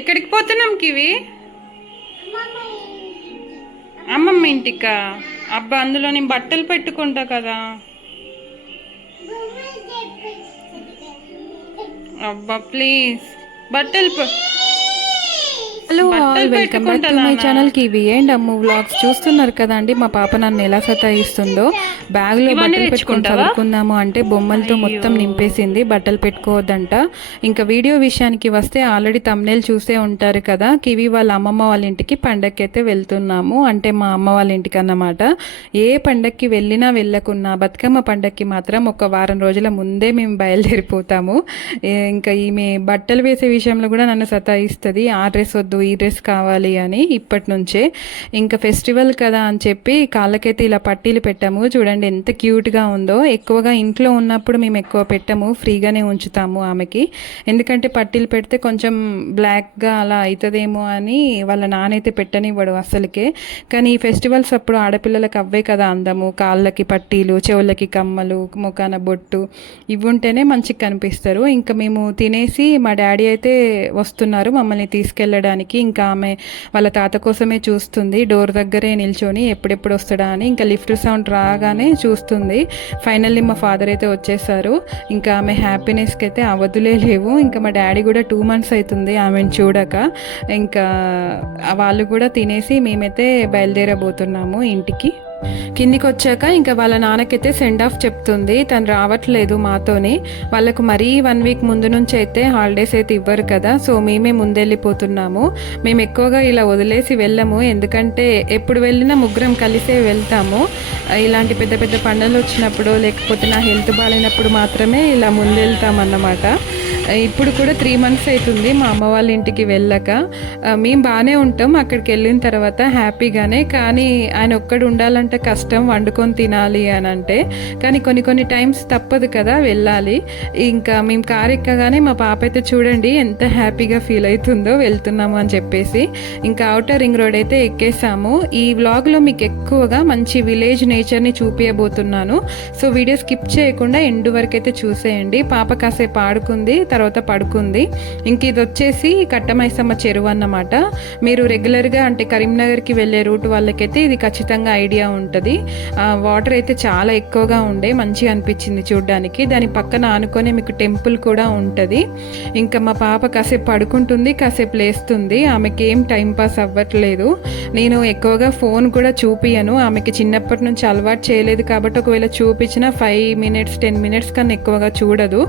ఎక్కడికి పోతున్నాం కివి? అమ్మమ్మ ఇంటికా? అబ్బా, అందులో నేను బట్టలు పెట్టుకుంటా కదా. అబ్బా ప్లీజ్, బట్టలు hello all, welcome back to my channel kiwi and Ammu vlogs. చూస్తున్నారు కదండి మా పాప నన్ను ఎలా సతాయిస్తుందో. బ్యాగ్లో బట్టలు పెట్టుకొని చదువుకుందాము అంటే బొమ్మలతో మొత్తం నింపేసింది. బట్టలు పెట్టుకోవద్దంట. ఇంకా వీడియో విషయానికి వస్తే ఆల్రెడీ తమ్నేల్ చూసే ఉంటారు కదా. కివి వాళ్ళ అమ్మమ్మ వాళ్ళ ఇంటికి పండగకి అయితే వెళ్తున్నాము, అంటే మా అమ్మ వాళ్ళ ఇంటికి అన్నమాట. ఏ పండగకి వెళ్ళినా వెళ్ళకున్నా బతుకమ్మ పండగకి మాత్రం ఒక వారం రోజుల ముందే మేము బయలుదేరిపోతాము. ఇంకా ఈమె బట్టలు వేసే విషయంలో కూడా నన్ను సతాయిస్తుంది. ఆ డ్రెస్ వద్దు, ఈ డ్రెస్ కావాలి అని ఇప్పటి నుంచే. ఇంకా ఫెస్టివల్ కదా అని చెప్పి కాళ్ళకైతే ఇలా పట్టీలు పెట్టాము. చూడండి ఎంత క్యూట్గా ఉందో. ఎక్కువగా ఇంట్లో ఉన్నప్పుడు మేము ఎక్కువ పెట్టాము, ఫ్రీగానే ఉంచుతాము ఆమెకి. ఎందుకంటే పట్టీలు పెడితే కొంచెం బ్లాక్గా అలా అవుతుందేమో అని వాళ్ళ నానైతే పెట్టనివ్వడు అసలుకే. కానీ ఈ ఫెస్టివల్స్ అప్పుడు ఆడపిల్లలకు అవే కదా అందము. కాళ్ళకి పట్టీలు, చెవులకి కమ్మలు, ముఖాన బొట్టు, ఇవి ఉంటేనే మంచిగా కనిపిస్తారు. ఇంకా మేము తినేసి మా డాడీ అయితే వస్తున్నారు మమ్మల్ని తీసుకెళ్ళడానికి. ఇంకా ఆమె వాళ్ళ తాత కోసమే చూస్తుంది, డోర్ దగ్గరే నిల్చొని ఎప్పుడెప్పుడు వస్తాడా అని. ఇంకా లిఫ్ట్ సౌండ్ రాగానే చూస్తుంది. ఫైనల్లీ మా ఫాదర్ అయితే వచ్చేసారు. ఇంకా ఆమె హ్యాపీనెస్కి అయితే అవధులే లేవు. ఇంకా మా డాడీ కూడా 2 months అవుతుంది ఆమెను చూడక. ఇంకా వాళ్ళు కూడా తినేసి మేమైతే బయలుదేరబోతున్నాము ఇంటికి. కిందికి వచ్చాక ఇంకా వాళ్ళ నాన్నకైతే సెండ్ ఆఫ్ చెప్తుంది. తను రావట్లేదు మాతోని. వాళ్ళకు మరీ 1 week ముందు నుంచి అయితే హాలిడేస్ అయితే ఇవ్వరు కదా. సో మేమే ముందెళ్ళిపోతున్నాము. మేము ఎక్కువగా ఇలా వదిలేసి వెళ్ళము, ఎందుకంటే ఎప్పుడు వెళ్ళినా ముగ్గురం కలిసే వెళ్తాము. ఇలాంటి పెద్ద పెద్ద పండుగలు వచ్చినప్పుడు, లేకపోతే నా హెల్త్ బాగాలేనప్పుడు మాత్రమే ఇలా ముందెళ్తామన్నమాట. ఇప్పుడు కూడా 3 months అవుతుంది మా అమ్మ వాళ్ళ ఇంటికి వెళ్ళక. మేము బాగానే ఉంటాం అక్కడికి వెళ్ళిన తర్వాత హ్యాపీగానే. కానీ ఆయన ఒక్కడు ఉండాలంటే కష్టం, వండుకొని తినాలి అని అంటే. కానీ కొన్ని టైమ్స్ తప్పదు కదా, వెళ్ళాలి. ఇంకా మేము కారు ఎక్కగానే మా పాప అయితే చూడండి ఎంత హ్యాపీగా ఫీల్ అవుతుందో వెళ్తున్నాము అని చెప్పేసి. ఇంకా ఔటర్ రింగ్ రోడ్ అయితే ఎక్కేసాము. ఈ వ్లాగ్లో మీకు ఎక్కువగా మంచి విలేజ్ నేచర్ని చూపించబోతున్నాను. సో వీడియో స్కిప్ చేయకుండా ఎండ్ వరకు అయితే చూసేయండి. పాప కాసేపు ఆడుకుంది, తర్వాత పడుకుంది. ఇంక ఇది వచ్చేసి కట్టమైసమ్మ చెరువు అన్నమాట. మీరు రెగ్యులర్గా అంటే కరీంనగర్కి వెళ్ళే రూట్ వాళ్ళకైతే ఇది ఖచ్చితంగా ఐడియా ఉంటుంది. వాటర్ అయితే చాలా ఎక్కువగా ఉండే, మంచిగా అనిపించింది చూడడానికి. దాని పక్కన ఆనుకొని మీకు టెంపుల్ కూడా ఉంటుంది. ఇంకా మా పాప కాసేపు పడుకుంటుంది, కాసేపు లేస్తుంది. ఆమెకి ఏం టైం పాస్ అవ్వట్లేదు. నేను ఎక్కువగా ఫోన్ కూడా చూపియను, ఆమెకి చిన్నప్పటి నుంచి అలవాటు చేయలేదు కాబట్టి. ఒకవేళ చూపించినా 5 minutes 10 minutes కన్నా ఎక్కువగా చూడదు.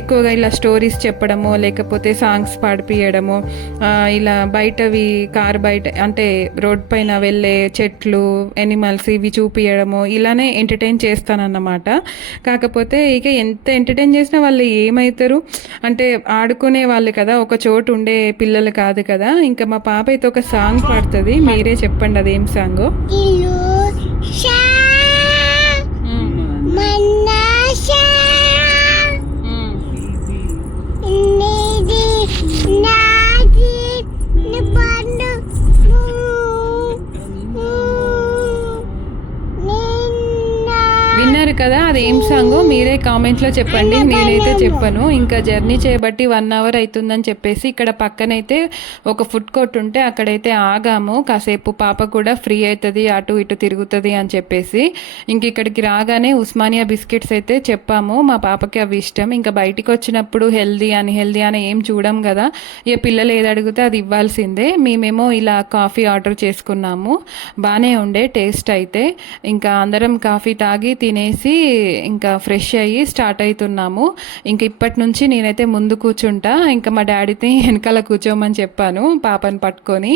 ఎక్కువగా ఇలా స్టోరీస్ చెప్పడము, లేకపోతే సాంగ్స్ పాడిపియడము, ఇలా బయటవి కార్ బయట అంటే రోడ్ పైన వెళ్ళే చెట్లు, ఎనిమల్స్ ఇవి చూపియడము, ఇలానే ఎంటర్టైన్ చేస్తానన్నమాట. కాకపోతే ఇక ఎంత ఎంటర్టైన్ చేసినా వాళ్ళు ఏమవుతారు అంటే ఆడుకునే వాళ్ళు కదా, ఒక చోటు ఉండే పిల్లలు కాదు కదా. ఇంకా మా పాప అయితే ఒక సాంగ్ పాడుతుంది, మీరే చెప్పండి అదేం సాంగో. విన్నారు కదా, అది ఏం సాంగో మీరే కామెంట్లో చెప్పండి, నేనైతే చెప్పను. ఇంకా జర్నీ చేయబట్టి 1 hour అవుతుందని చెప్పేసి ఇక్కడ పక్కనైతే ఒక ఫుడ్ కోర్ట్ ఉంటే అక్కడైతే ఆగాము. కాసేపు పాప కూడా ఫ్రీ అవుతుంది, అటు ఇటు తిరుగుతుంది అని చెప్పేసి. ఇంక ఇక్కడికి రాగానే ఉస్మానియా బిస్కెట్స్ అయితే చెప్పాము, మా పాపకి అవి ఇష్టం. ఇంకా బయటికి వచ్చినప్పుడు హెల్దీ అని ఏం చూడం కదా, ఇక పిల్లలు ఏది అడిగితే అది ఇవ్వాల్సిందే. మేమేమో ఇలా కాఫీ ఆర్డర్ చేసుకున్నాము, బాగానే ఉండే టేస్ట్ అయితే. ఇంకా అందరం కాఫీ తాగి తినేసి ఇంకా ఫ్రెష్ అయ్యి స్టార్ట్ అవుతున్నాము. ఇంక ఇప్పటి నుంచి నేనైతే ముందు కూర్చుంటా. ఇంకా మా డాడీని వెనకాల కూర్చోమని చెప్పాను, పాపని పట్టుకొని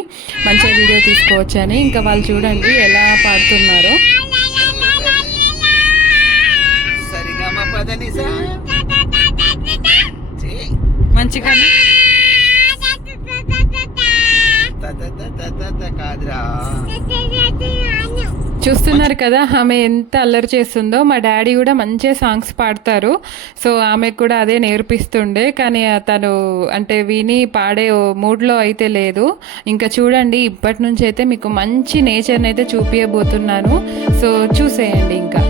మంచిగా వీడియో తీసుకోవచ్చని. ఇంకా వాళ్ళు చూడండి ఎలా పాడుతున్నారో. మంచిగా చూస్తున్నారు కదా ఆమె ఎంత అల్లరి చేస్తుందో. మా డాడీ కూడా మంచిగా సాంగ్స్ పాడతారు, సో ఆమెకు కూడా అదే నేర్పిస్తుండే. కానీ తను అంటే విని పాడే మూడ్లో అయితే లేదు. ఇంకా చూడండి ఇప్పటి నుంచి అయితే మీకు మంచి నేచర్ని అయితే చూపించబోతున్నాను, సో చూసేయండి. ఇంకా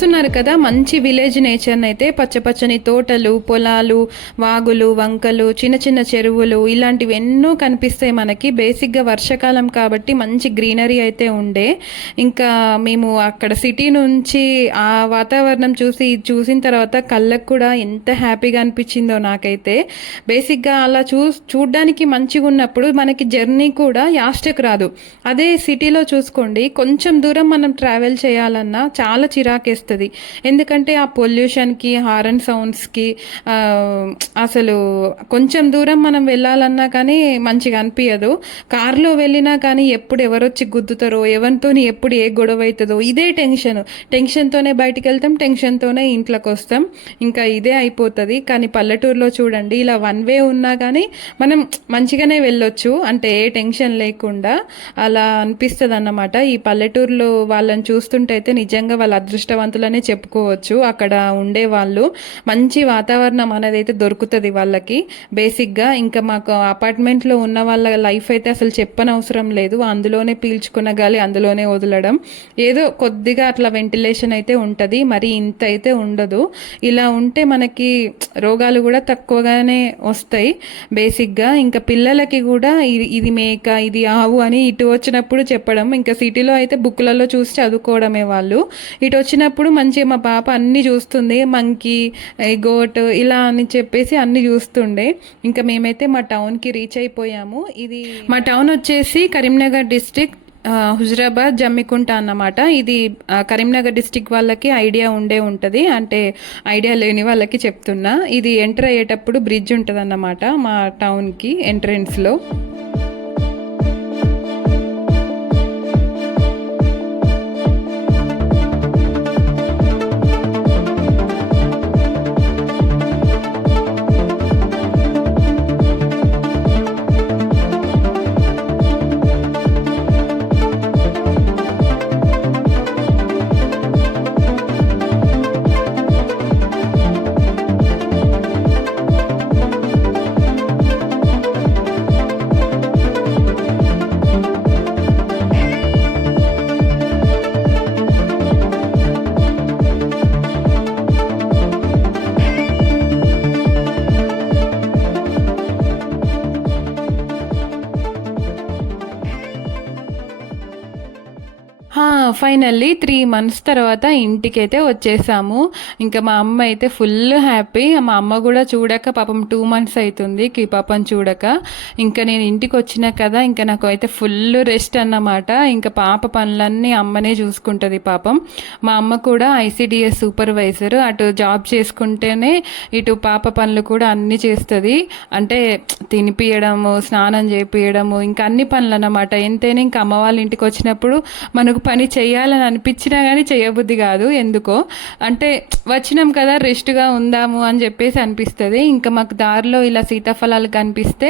చూస్తున్నారు కదా మంచి విలేజ్ నేచర్ని అయితే, పచ్చపచ్చని తోటలు, పొలాలు, వాగులు, వంకలు, చిన్న చిన్న చెరువులు ఇలాంటివి ఎన్నో కనిపిస్తాయి మనకి. బేసిక్గా వర్షాకాలం కాబట్టి మంచి గ్రీనరీ అయితే ఉండే. ఇంకా మేము అక్కడ సిటీ నుంచి ఆ వాతావరణం చూసిన తర్వాత కళ్ళకు కూడా ఎంత హ్యాపీగా అనిపించిందో నాకైతే. బేసిక్గా అలా చూడ్డానికి మంచిగా ఉన్నప్పుడు మనకి జర్నీ కూడా యాస్టకు రాదు. అదే సిటీలో చూసుకోండి, కొంచెం దూరం మనం ట్రావెల్ చేయాలన్నా చాలా చిరాకేస్తుంది. ఎందుకంటే ఆ పొల్యూషన్కి, హారన్ సౌండ్స్కి అసలు కొంచెం దూరం మనం వెళ్ళాలన్నా కానీ మంచిగా అనిపించదు. కారులో వెళ్ళినా కానీ ఎప్పుడు ఎవరొచ్చి గుద్దుతారో, ఎవరితో ఎప్పుడు ఏ గొడవ అవుతుందో ఇదే టెన్షన్తోనే బయటికి వెళ్తాం, టెన్షన్తోనే ఇంట్లోకి వస్తాం. ఇంకా ఇదే అయిపోతుంది. కానీ పల్లెటూరులో చూడండి, ఇలా వన్ వే ఉన్నా కానీ మనం మంచిగానే వెళ్ళొచ్చు, అంటే ఏ టెన్షన్ లేకుండా. అలా అనిపిస్తుంది అన్నమాట. ఈ పల్లెటూరులో వాళ్ళని చూస్తుంటే అయితే నిజంగా వాళ్ళ అదృష్టవంతులనే చెప్పుకోవచ్చు. అక్కడ ఉండే వాళ్ళు మంచి వాతావరణం అనేది అయితే దొరుకుతుంది వాళ్ళకి బేసిక్గా. ఇంకా మాకు అపార్ట్మెంట్లో ఉన్న వాళ్ళ లైఫ్ అయితే అసలు చెప్పనవసరం లేదు. అందులోనే పీల్చుకున్న గాలి అందులోనే వదలడం, ఏదో కొద్దిగా అట్లా వెంటిలేషన్ అయితే ఉంటుంది, మరి ఇంత అయితే ఉండదు. ఇలా ఉంటే మనకి రోగాలు కూడా తక్కువగానే వస్తాయి బేసిక్గా. ఇంకా పిల్లలకి కూడా ఇది మేక, ఇది ఆవు అని ఇటు వచ్చినప్పుడు చెప్పడం. ఇంకా సిటీలో అయితే బుక్లలో చూసి చదువుకోవడమే వాళ్ళు. ఇటు వచ్చినప్పుడు మంచిగా మా పాప అన్నీ చూస్తుంది, మంకీ, గోట్ ఇలా అని చెప్పేసి అన్నీ చూస్తుండే. ఇంకా మేమైతే మా టౌన్కి రీచ్ అయిపోయాము. ఇది మా టౌన్ వచ్చేసి కరీంనగర్ డిస్ట్రిక్ట్, హుజరాబాద్, జమ్మికుంట అన్నమాట. ఇది కరీంనగర్ డిస్టిక్ వాళ్ళకి ఐడియా ఉంటుంది, అంటే ఐడియా లేని వాళ్ళకి చెప్తున్నా. ఇది ఎంటర్ అయ్యేటప్పుడు బ్రిడ్జ్ ఉంటుంది అన్నమాట మా టౌన్కి ఎంట్రెన్స్లో. ఫైనల్లీ 3 months తర్వాత ఇంటికైతే వచ్చేసాము. ఇంకా మా అమ్మ అయితే ఫుల్ హ్యాపీ. మా అమ్మ కూడా చూడక పాపం 2 months అవుతుంది పాపని చూడక. ఇంకా నేను ఇంటికి వచ్చినా కదా, ఇంకా నాకు అయితే ఫుల్ రెస్ట్ అన్నమాట. ఇంకా పాప పనులన్నీ అమ్మనే చూసుకుంటుంది పాపం. మా అమ్మ కూడా ICDS సూపర్వైజర్, అటు జాబ్ చేసుకుంటేనే ఇటు పాప పనులు కూడా అన్నీ చేస్తుంది. అంటే తినిపియడము, స్నానం చేపియడము, ఇంకా అన్ని పనులు అన్నమాట. ఎంతైనా ఇంకా అమ్మ వాళ్ళ ఇంటికి వచ్చినప్పుడు మనకు పని చేయాలని అనిపించినా కానీ చేయబుద్ధి కాదు ఎందుకో. అంటే వచ్చినాం కదా రెస్ట్గా ఉందాము అని చెప్పేసి అనిపిస్తుంది. ఇంకా మాకు దారిలో ఇలా సీతాఫలాలు కనిపిస్తే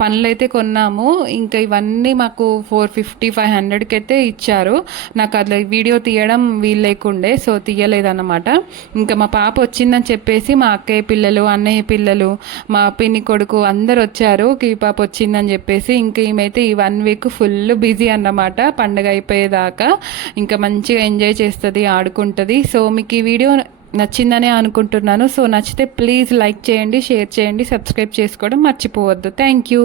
పనులు అయితే కొన్నాము. ఇంకా ఇవన్నీ మాకు 450-500కి అయితే ఇచ్చారు. నాకు అట్లా వీడియో తీయడం వీలు లేకుండే, సో తీయలేదన్నమాట. ఇంకా మా పాప వచ్చిందని చెప్పేసి మా అక్కయ్య పిల్లలు, అన్నయ్య పిల్లలు, మా పిన్ని కొడుకు అందరు వచ్చారు. పాప వచ్చిందని చెప్పేసి. ఇంకా ఈమెయితే ఈ 1 week ఫుల్ బిజీ అన్నమాట పండగ అయిపోయేదాకా. ఇంకా మంచిగా ఎంజాయ్ చేస్తుంది, ఆడుకుంటుంది. సో మీకు ఈ వీడియో నచ్చిందనే అనుకుంటున్నాను. సో నచ్చితే ప్లీజ్ లైక్ చేయండి, షేర్ చేయండి, సబ్స్క్రైబ్ చేసుకోవడం మర్చిపోవద్దు. Thank you.